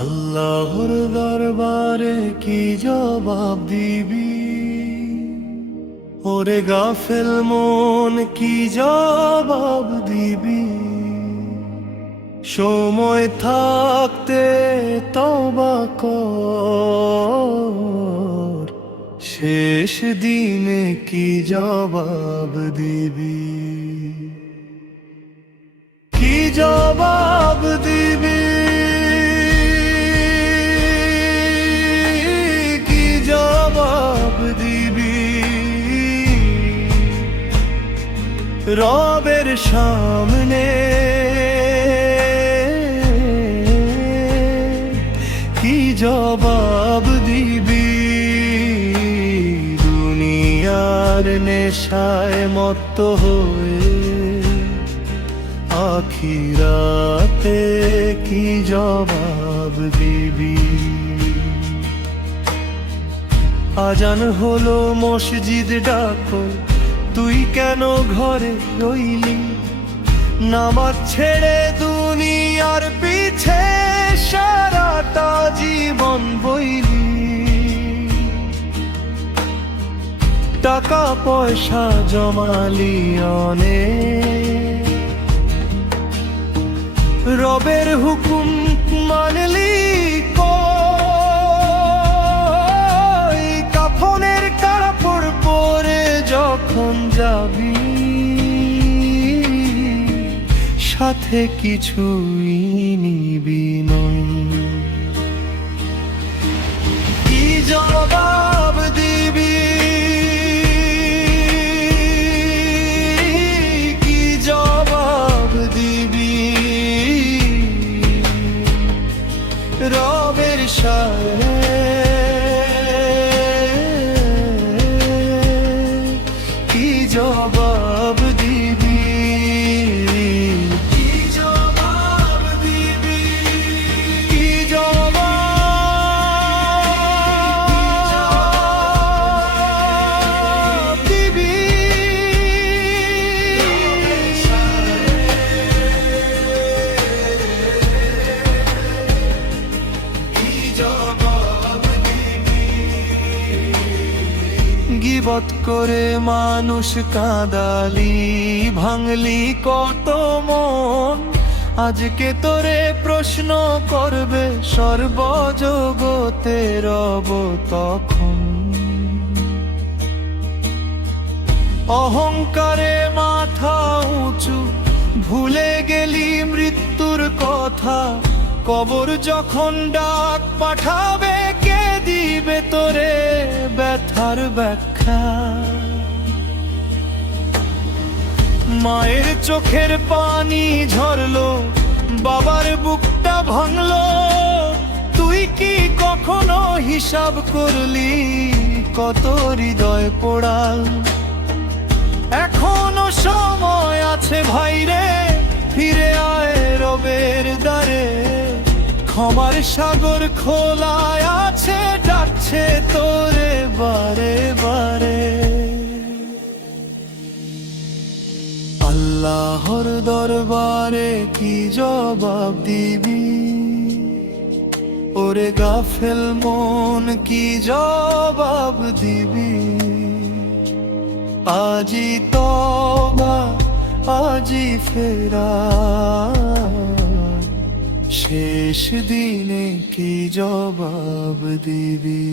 আল্লাহর দরবারে কি জবাব দিবি? ওরে গাফেল মন কি জবাব দিবি? সময় থাকতে তওবা কর, শেষ দিনে কি জবাব দিবি? কি জবাব দিবি? কি জবাব দিবি রবের সামনে? কি জবাব দিবি? দুনিয়ার নেশায় মত্ত হয়ে আখিরাতে কি জবাব দিবি? আজান হলো মসজিদ ডাকো, তুই কেন ঘরে রইলি? নামাজ ছেড়ে দুনিয়ার পিছে সারাটা জীবন বইলি। টাকা পয়সা জমালি অনেক, রবের হুকুম মানলি কই? কাফনের কাপড় পরে যখন যাবি, সাথে কিছুই নিবি নই। কি জবাব দিবি? কি জবাব দিবি রবের সামনে? কি জবাব দিবি? কি জবাব দিবি? কি জবাব দিবি? গীবত করে মানুষ কাঁদালি, ভাঙলি কত মন। আজকে তোরে প্রশ্ন করবে সর্বজগতে রব তখন। অহংকারে মাথা উঁচু, ভুলে গেলি মৃত্যুর কথা। কবর যখন ডাক পাঠাবে, কে দিবে তোরে ব্যথার ব্যাখ্যা? মায়ের চোখের পানি ঝরলো, বাবার বুকটা ভাঙলো। তুই কি কখনো হিসাব করলি কত হৃদয় পোড়াল? এখনো সময় আছে ভাইরে, ফিরে আয় রবের দ্বারে। ক্ষমার সাগর খোলায় আছে, ডাকছে তোরে বারে বারে। আল্লাহর দরবারে কি জবাব দিবি? ওরে গাফেল মন কি জবাব দিবি? আজি তওবা, আজি ফেরাত, শেষ দিনে কি জবাব দিবি?